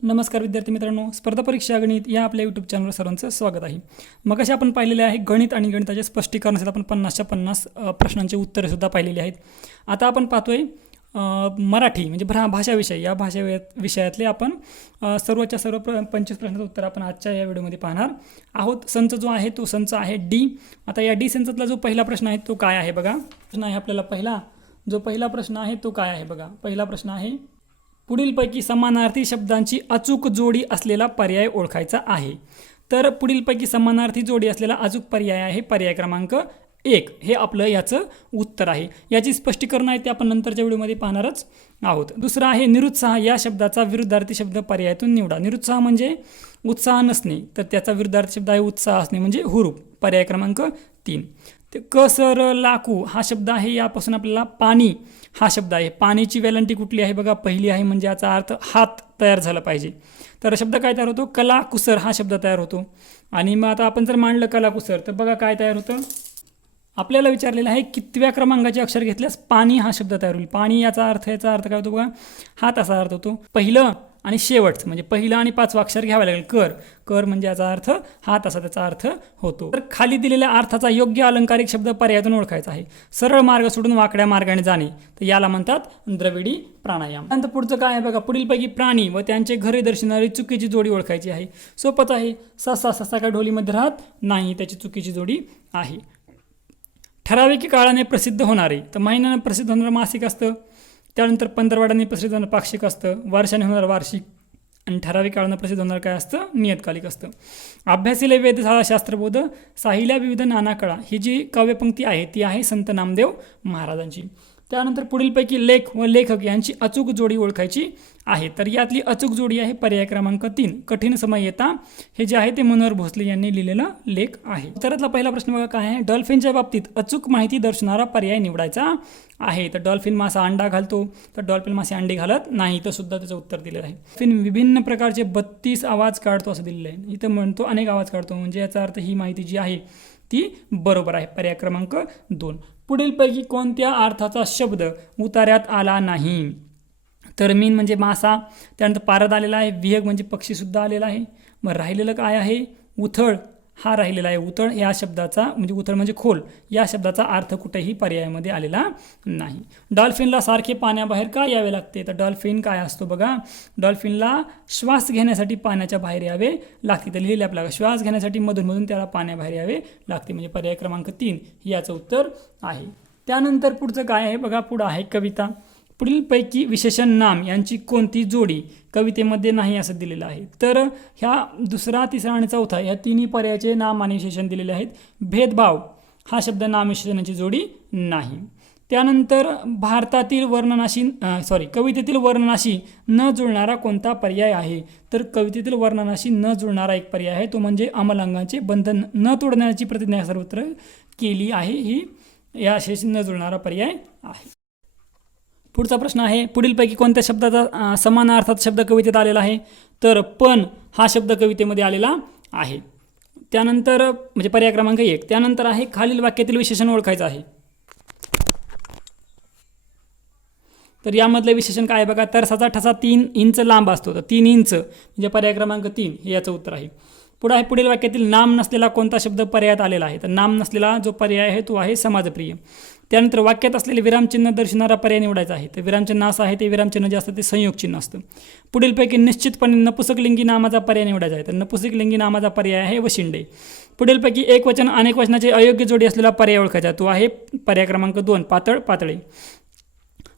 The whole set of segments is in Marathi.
नमस्कार विद्यार्थी मित्रांनो, स्पर्धा परीक्षा गणित या आपल्या यूट्यूब चॅनलवर सर्वांचं स्वागत आहे. मग असे आपण पाहिलेले आहे गणित आणि गणिताचे स्पष्टीकरण असेल आपण 50च्या 50 प्रश्नांची उत्तरेसुद्धा पाहिलेली आहेत. आता आपण पाहतोय मराठी म्हणजे भाषा विषय या विषयातले आपण सर्वच्या सर्व 25 प्रश्नाचं उत्तर आपण आजच्या या व्हिडिओमध्ये पाहणार आहोत. संच जो आहे तो संच आहे डी. आता या डी संचातला जो पहिला प्रश्न आहे तो काय आहे बघा. प्रश्न आहे आपल्याला पहिला प्रश्न आहे तो काय आहे बघा. पहिला प्रश्न आहे, पुढीलपैकी समानार्थी शब्दांची अचूक जोडी असलेला पर्याय ओळखायचा आहे. तर पुढीलपैकी समानार्थी जोडी असलेला अचूक पर्याय आहे पर्याय क्रमांक 1. हे आपलं याचं उत्तर आहे. याची स्पष्टीकरण आहे ते आपण नंतरच्या व्हिडिओमध्ये पाहणारच आहोत. दुसरं आहे, निरुत्साह या शब्दाचा विरुद्धार्थी शब्द पर्यायातून निवडा. निरुत्साह म्हणजे उत्साह नसणे, तर त्याचा विरुद्धार्थी शब्द आहे उत्साह असणे म्हणजे हुरूप. पर्याय क्रमांक 3. ते कसरलाकू हा शब्द आहे, यापासून आपल्याला पाणी हा शब्द आहे. पाणीची वेलांटी कुठली आहे बघा, पहिली आहे, म्हणजे याचा अर्थ हात तयार झाला पाहिजे. तर शब्द काय तयार होतो, कलाकुसर हा शब्द तयार होतो. आणि मग आता आपण जर मांडलं कलाकुसर तर बघा काय तयार होतं. आपल्याला विचारलेलं आहे कितव्या क्रमांकाचे अक्षर घेतल्यास पाणी हा शब्द तयार होईल. पाणी याचा अर्थ काय होतो बघा, हात असा अर्थ होतो. पहिलं आणि शेवटचं म्हणजे पहिलं आणि 5वं अक्षर घ्यावं लागेल. कर म्हणजे याचा अर्थ हात असा त्याचा अर्थ होतो. तर खाली दिलेल्या अर्थाचा योग्य अलंकारिक शब्द पर्यायातून ओळखायचा आहे. सरळ मार्ग सोडून वाकड्या मार्गाने जाणे, तर याला म्हणतात द्रविडी प्राणायाम. नंतर पुढचं काय आहे बघा, पुढीलपैकी प्राणी व त्यांचे घरे दर्शवणारी चुकीची जोडी ओळखायची आहे. सोपंच आहे. ससा काय ढोलीमध्ये राहत नाही, त्याची चुकीची जोडी आहे. ठराविक काळाने प्रसिद्ध होणारे, तर महिन्यानं प्रसिद्ध होणारं मासिक असतं. त्यानंतर पंधरवड्याने प्रसिद्ध होणारं पाक्षिक असतं. वर्षाने होणारं वार्षिक. आणि ठराविक काळानं प्रसिद्ध होणारं काय असतं, नियतकालिक असतं. अभ्यासिले वेधशाळा शास्त्रबोध साहिल्या विविध नाना कळा ही जी काव्यपंक्ती आहे ती आहे संत नामदेव महाराजांची. त्यानंतर पुढीलपैकी लेख व लेखक यांची अचूक जोडी ओळखायची आहे. तर यातली अचूक जोडी आहे पर्याय क्रमांक 3. कठीण समय येता हे जे आहे ते मनोहर भोसले यांनी लिहिलेला लेख आहे. उत्तरातला पहिला प्रश्न बघा काय आहे, डॉल्फिनच्या बाबतीत अचूक माहिती दर्शवणारा पर्याय निवडायचा आहे. तर डॉल्फिन मासा अंडा घालतो, तर डॉल्फिन मासे अंडे घालत नाही, तर सुद्धा त्याचं उत्तर दिलेलं आहे. डॉल्फिन विभिन्न प्रकारचे 32 आवाज काढतो असं दिलेलं आहे. इथं म्हणतो अनेक आवाज काढतो, म्हणजे याचा अर्थ ही माहिती जी आहे ती बरोबर आहे. पर्याय क्रमांक 2. पुढीलपैकी कोणत्या अर्थाचा शब्द उतार्यात आला नाही. तर मीन म्हणजे मासा, त्यानंतर पारद आलेला आहे, विहग म्हणजे पक्षीसुद्धा आलेला आहे. मग राहिलेलं काय आहे, उथळ हा राहिलेला आहे. उथळ या शब्दाचा म्हणजे उथळ म्हणजे खोल या शब्दाचा अर्थ कुठेही पर्यायामध्ये आलेला नाही. डॉल्फिनला सारखे पाण्याबाहेर का यावे लागते. तर डॉल्फिन काय असतो बघा, डॉल्फिनला श्वास घेण्यासाठी पाण्याच्या बाहेर यावे लागते. तर लिहिले आपल्याला श्वास घेण्यासाठी मधून त्याला पाण्याबाहेर यावे लागते, म्हणजे पर्याय क्रमांक 3 याचं उत्तर आहे. त्यानंतर पुढचं काय आहे बघा, पुढं आहे कविता. पुढीलपैकी विशेषण नाम यांची कोणती जोडी कवितेमध्ये नाही असं दिलेलं आहे. तर ह्या दुसरा, तिसरा आणि चौथा या तिन्ही पर्यायाचे नाम आणि विशेषण दिलेले आहेत. भेदभाव हा शब्द नाम विशेषणाची जोडी नाही. त्यानंतर कवितेतील वर्णनाशी न जुळणारा कोणता पर्याय आहे. तर कवितेतील वर्णनाशी न जुळणारा एक पर्याय आहे, तो म्हणजे अमलांगाचे बंधन न तोडण्याची प्रतिज्ञा सर्वत्र केली आहे. ही याशी न जुळणारा पर्याय आहे. पुढचा प्रश्न आहे, पुढीलपैकी कोणत्या शब्दाचा समानार्थात शब्द कवितेत आलेला आहे. तर पण हा शब्द कवितेमध्ये आलेला आहे. त्यानंतर म्हणजे पर्याय क्रमांक 1. त्यानंतर आहे खालील वाक्यातील विशेषण ओळखायचं आहे. तर यामधलं विशेषण काय आहे बघा, तरसाचा ठसा 3 इंच लांब असतो, तर 3 इंच म्हणजे पर्याय क्रमांक 3 हे याचं उत्तर आहे. पुढील वाक्यातील नाम नसलेला कोणता शब्द पर्यायात आलेला आहे. तर नाम नसलेला जो पर्याय आहे तो आहे समाजप्रिय. त्यानंतर वाक्यात असलेले विरामचिन्ह दर्शवणारा पर्याय निवडायचा आहे. तर विरामचिन्ह असं आहे, ते विरामचिन्ह जे असतं ते संयोग चिन्ह असतं. पुढीलपैकी निश्चितपणे नपुसकलिंगी नामाचा पर्याय निवडायचा आहे. तर नपुसकलिंगी नामाचा पर्याय आहे वशिंडे. पुढीलपैकी एक वचन अनेक वचनाचे अयोग्य जोडी असलेला पर्याय ओळखायचा, तो आहे पर्याय क्रमांक 2 पातळ पातळे.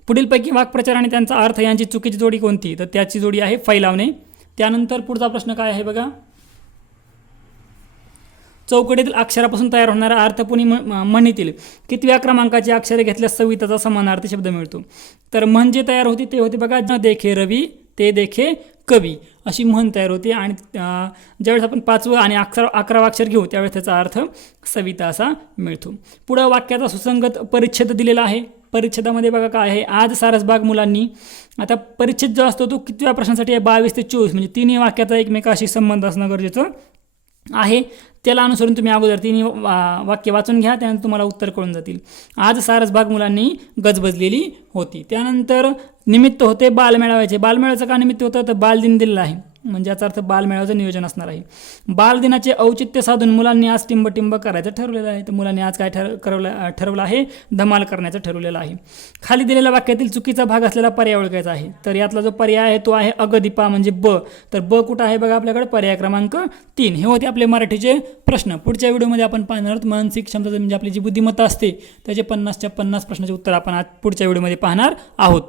पुढीलपैकी वाक्प्रचार आणि त्यांचा अर्थ यांची चुकीची जोडी कोणती. तर त्याची जोडी आहे फैलावणे. त्यानंतर पुढचा प्रश्न काय आहे बघा, चौकटीतील अक्षरापासून तयार होणारा अर्थपूर्णी म्हणीतील कितव्या क्रमांकाची अक्षरे घेतल्यास सविताचा समानार्थी शब्द मिळतो. तर म्हण जे तयार होती ते होते बघा, न देखे रवी ते देखे कवी अशी म्हण तयार होते. आणि ज्यावेळेस आपण 5वं आणि 11वं अक्षर घेऊ त्यावेळेस त्याचा अर्थ सविता असा मिळतो. पुढं वाक्याचा सुसंगत परिच्छेद दिलेला आहे. परिच्छेदामध्ये बघा काय आहे, आज सारसबाग मुलांनी. आता परिच्छेद जो असतो तो कितव्या प्रश्नासाठी आहे, 22 ते 24 म्हणजे तिन्ही वाक्याचा एकमेकाशी संबंध असणं गरजेचं आहे. त्याला अनुसरून तुम्ही अगोदर तिन्ही वाक्य वाचून घ्या, त्यानंतर तुम्हाला उत्तर कळून जातील. आज सारसबाग मुलांनी गजबजलेली होती. त्यानंतर निमित्त होते बालमेळाव्याचे. बालमेळाव्याचं का निमित्त होतं, तर बालदिन दिलेला आहे. म्हणजे याचा अर्थ बालमेळाव्याचं नियोजन असणार आहे. बालदिनाचे औचित्य साधून मुलांनी आज टिंबटिंब करायचं ठरवलेलं आहे. तर मुलांनी आज काय ठरवलं आहे, धमाल करण्याचं ठरवलेलं आहे. खाली दिलेल्या वाक्यातील चुकीचा भाग असलेला पर्याय ओळखायचा आहे. तर यातला जो पर्याय आहे तो आहे अगदीपा म्हणजे ब. तर ब कुठं आहे बघा आपल्याकडे, पर्याय क्रमांक 3. हे होते आपले मराठीचे प्रश्न. पुढच्या व्हिडिओमध्ये आपण पाहणार आहोत मानसिक क्षमता म्हणजे आपली जी बुद्धिमत्ता असते त्याचे 50च्या 50 प्रश्नाचे उत्तर आपण आज पुढच्या व्हिडिओमध्ये पाहणार आहोत.